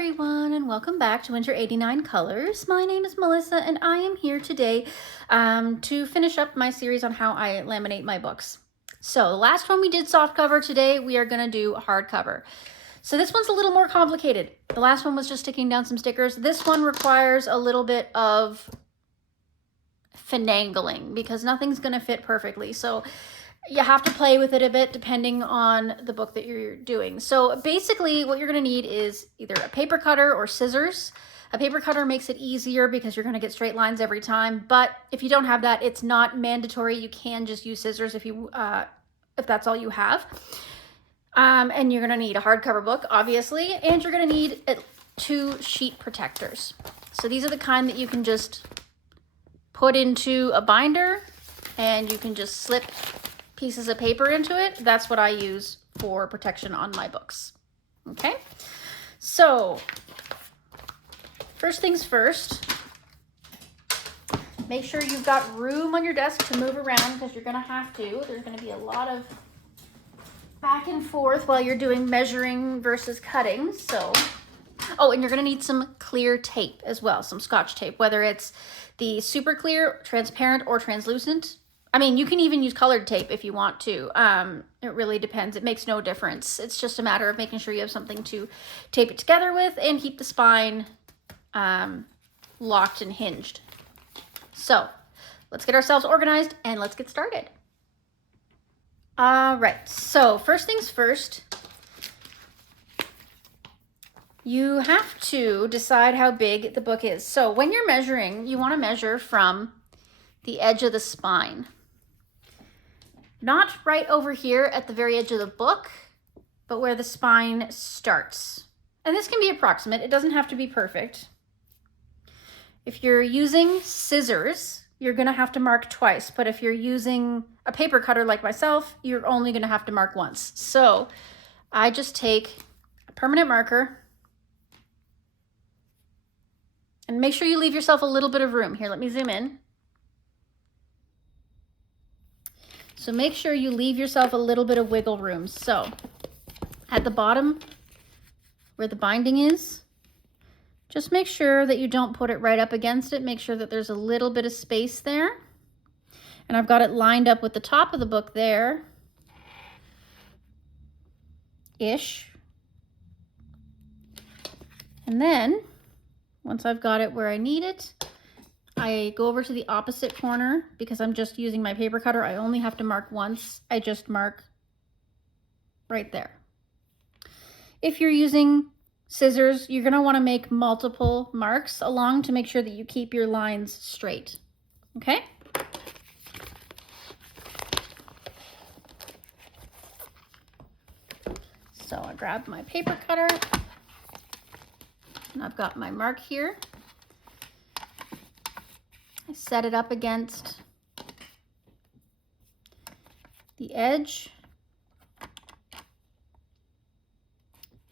everyone, and welcome back to Winter 89 Colors. My name is Melissa, and I am here today to finish up my series on how I laminate my books. So the last one we did soft cover. Today we are going to do hardcover. So this one's a little more complicated. The last one was just sticking down some stickers. This one requires a little bit of finagling because nothing's going to fit perfectly. So you have to play with it a bit depending on the book that you're doing. So basically what you're going to need is either a paper cutter or scissors. A paper cutter makes it easier because you're going to get straight lines every time. But if you don't have that, it's not mandatory. You can just use scissors if that's all you have. And you're going to need a hardcover book, obviously, and you're going to need 2 sheet protectors. So these are the kind that you can just put into a binder and you can just slip pieces of paper into it. That's what I use for protection on my books. Okay, so first things first, make sure you've got room on your desk to move around because you're gonna have to. There's gonna be a lot of back and forth while you're doing measuring versus cutting. So, oh, and you're gonna need some clear tape as well, some Scotch tape, whether it's the super clear, transparent, or translucent. I mean, you can even use colored tape if you want to. It really depends. It makes no difference. It's just a matter of making sure you have something to tape it together with and keep the spine locked and hinged. So let's get ourselves organized and let's get started. All right, so first things first, you have to decide how big the book is. So when you're measuring, you want to measure from the edge of the spine. Not right over here at the very edge of the book, but where the spine starts. And this can be approximate. It doesn't have to be perfect. If you're using scissors, you're going to have to mark twice. But if you're using a paper cutter like myself, you're only going to have to mark once. So I just take a permanent marker and make sure you leave yourself a little bit of room. Here, let me zoom in. So make sure you leave yourself a little bit of wiggle room. So at the bottom where the binding is, just make sure that you don't put it right up against it. Make sure that there's a little bit of space there. And I've got it lined up with the top of the book there, ish. And then once I've got it where I need it, I go over to the opposite corner because I'm just using my paper cutter. I only have to mark once. I just mark right there. If you're using scissors, you're going to want to make multiple marks along to make sure that you keep your lines straight. Okay? So I grab my paper cutter and I've got my mark here. I set it up against the edge,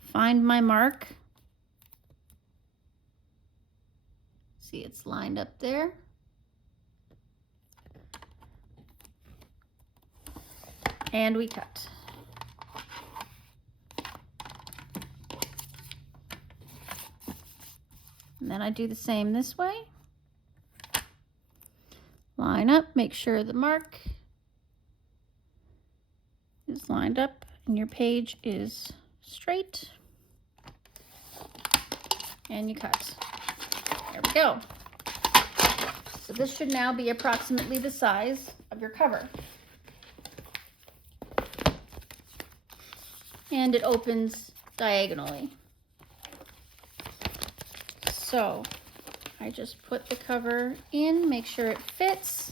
find my mark, see it's lined up there, and we cut. And then I do the same this way. Line up, make sure the mark is lined up and your page is straight. And you cut. There we go. So this should now be approximately the size of your cover. And it opens diagonally. So I just put the cover in, make sure it fits.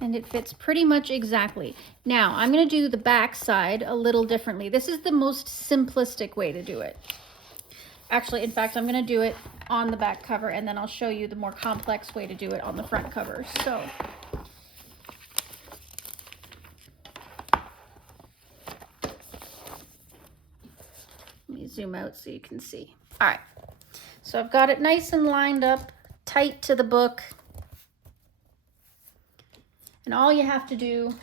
And it fits pretty much exactly. Now, I'm going to do the back side a little differently. This is the most simplistic way to do it. Actually, in fact, I'm going to do it on the back cover, and then I'll show you the more complex way to do it on the front cover. So zoom out so you can see. All right, so I've got it nice and lined up tight to the book, and all you have to do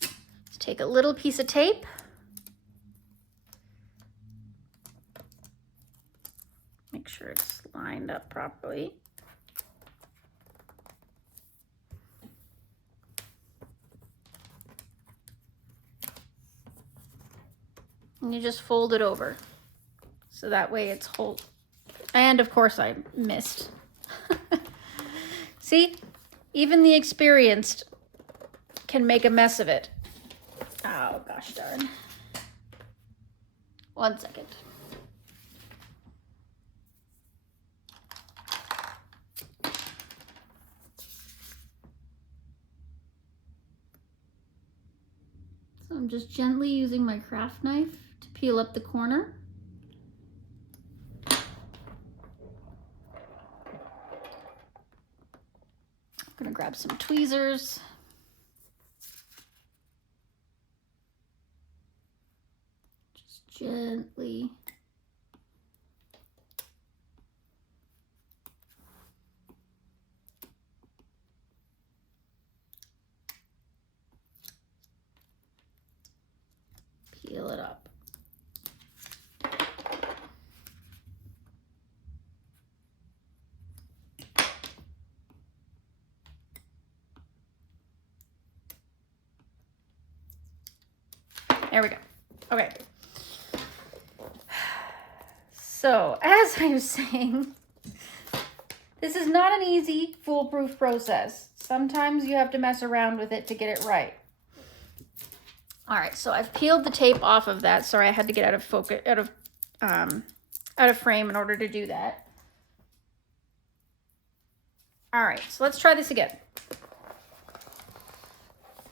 is take a little piece of tape. Make sure it's lined up properly. And you just fold it over. So that way it's whole. And of course I missed. See, even the experienced can make a mess of it. Oh, gosh darn. 1 second. So I'm just gently using my craft knife to peel up the corner. I'm gonna grab some tweezers. Just gently. Peel it up. There we go. Okay. So, as I was saying, this is not an easy, foolproof process. Sometimes you have to mess around with it to get it right. All right, so I've peeled the tape off of that. Sorry, I had to get out of focus, out of frame in order to do that. All right, so let's try this again.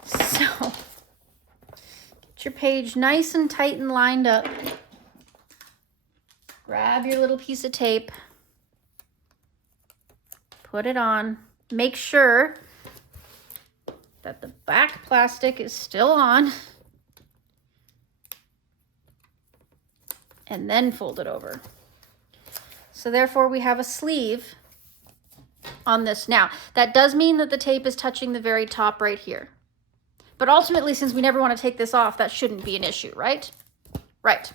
So, get your page nice and tight and lined up. Grab your little piece of tape. Put it on. Make sure that the back plastic is still on. And then fold it over. So therefore we have a sleeve on this. Now, that does mean that the tape is touching the very top right here. But ultimately, since we never want to take this off, that shouldn't be an issue, right? Right.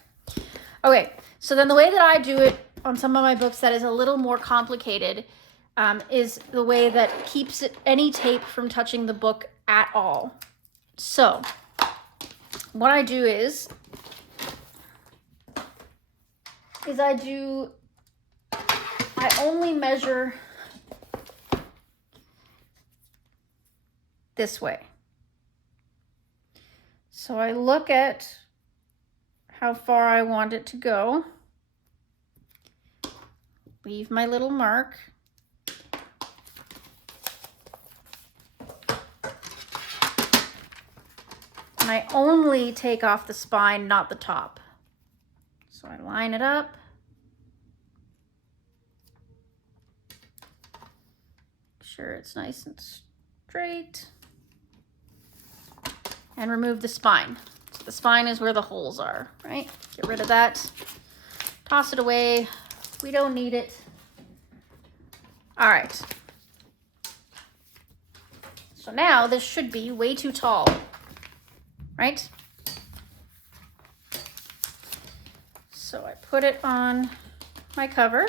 Okay, so then the way that I do it on some of my books that is a little more complicated is the way that keeps any tape from touching the book at all. So what I do is I only measure this way. So I look at how far I want it to go. Leave my little mark. And I only take off the spine, not the top. So I line it up. Make sure it's nice and straight. And remove the spine. So the spine is where the holes are, right? Get rid of that. Toss it away. We don't need it. All right. So now this should be way too tall, right? So I put it on my cover.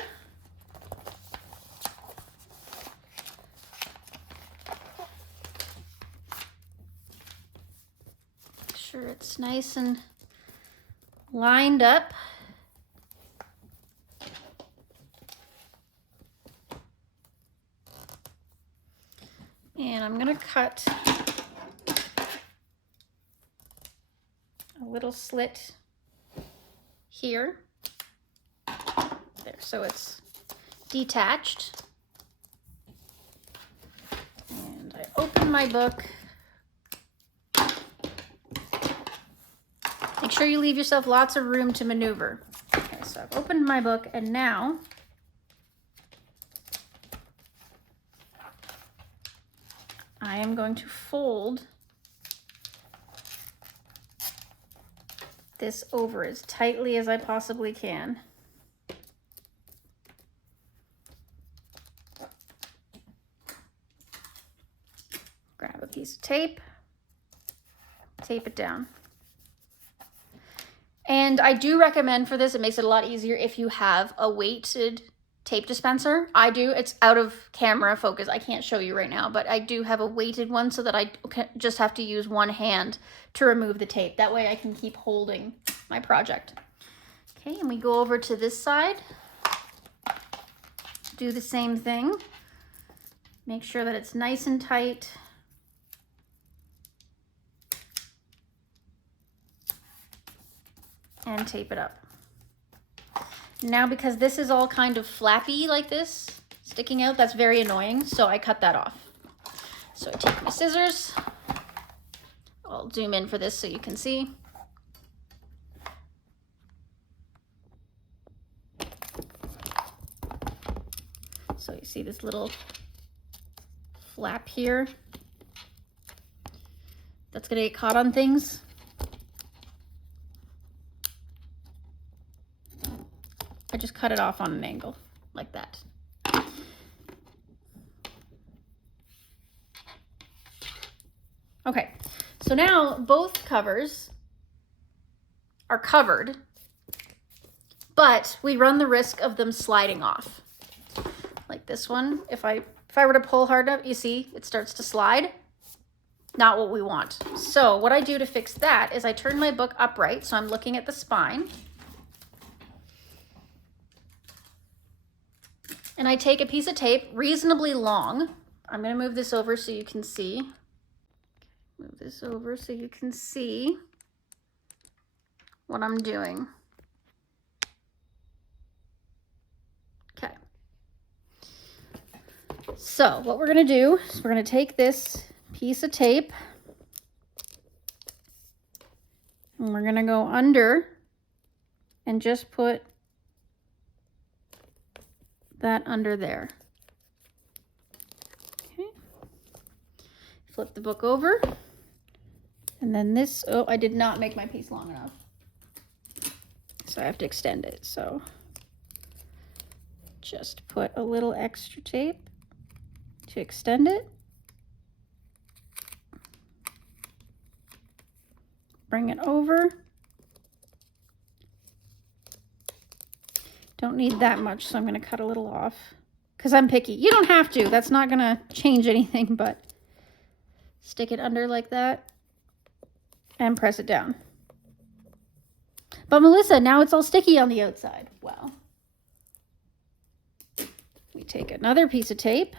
Make sure it's nice and lined up. And I'm going to cut a little slit here. There, so it's detached. And I open my book. Make sure you leave yourself lots of room to maneuver. Okay, so I've opened my book, and now I am going to fold this over as tightly as I possibly can. Grab a piece of tape. tape it down. And I do recommend for this, it makes it a lot easier if you have a weighted tape dispenser. I do. It's out of camera focus. I can't show you right now, but I do have a weighted one so that I just have to use one hand to remove the tape. That way I can keep holding my project. Okay, and we go over to this side. Do the same thing. Make sure that it's nice and tight. And tape it up. Now, because this is all kind of flappy like this, sticking out, that's very annoying, so I cut that off. So I take my scissors. I'll zoom in for this so you can see. So you see this little flap here that's gonna get caught on things. I just cut it off on an angle like that. Okay, so now both covers are covered, but we run the risk of them sliding off. Like this one, if I were to pull hard enough, you see it starts to slide. Not what we want. So what I do to fix that is I turn my book upright, so I'm looking at the spine. And I take a piece of tape, reasonably long. I'm gonna move this over so you can see. Move this over so you can see what I'm doing. Okay. So what we're gonna do is we're gonna take this piece of tape and we're gonna go under and just put that under there. Okay. Flip the book over. And then this, oh, I did not make my piece long enough. So I have to extend it. So just put a little extra tape to extend it. Bring it over. Don't need that much, so I'm going to cut a little off because I'm picky. You don't have to. That's not going to change anything, but stick it under like that and press it down. But Melissa, now it's all sticky on the outside. Well, we take another piece of tape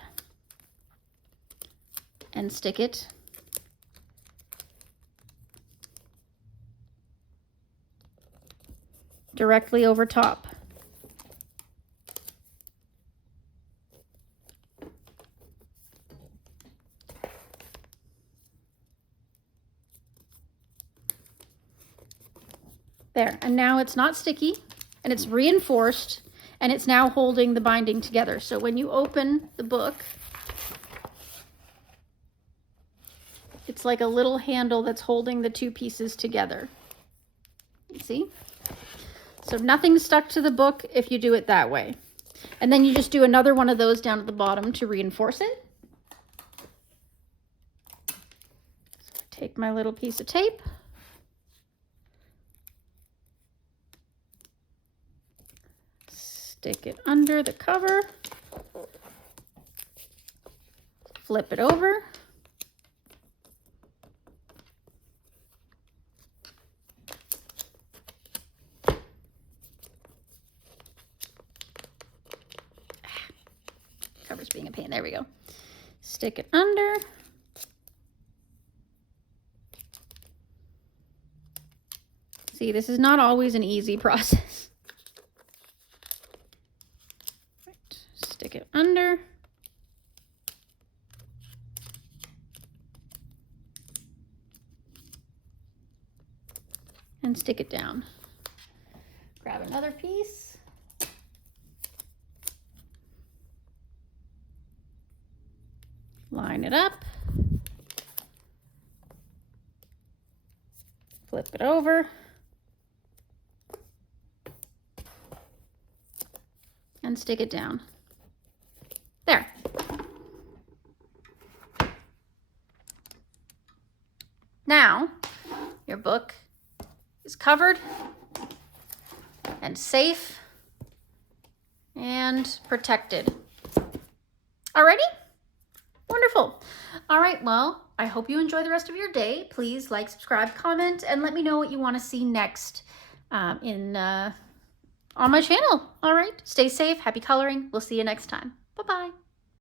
and stick it directly over top. There, and now it's not sticky and it's reinforced and it's now holding the binding together. So when you open the book, it's like a little handle that's holding the two pieces together. You see? So nothing's stuck to the book if you do it that way. And then you just do another one of those down at the bottom to reinforce it. So take my little piece of tape. Stick it under the cover, flip it over, cover's being a pain, there we go. Stick it under, see, this is not always an easy process. Stick it under. And stick it down. Grab another piece. Line it up. Flip it over. And stick it down. There. Now, your book is covered and safe and protected. Alrighty? Wonderful. All right, well, I hope you enjoy the rest of your day. Please like, subscribe, comment, and let me know what you want to see next on my channel. All right, stay safe, happy coloring. We'll see you next time. Bye-bye.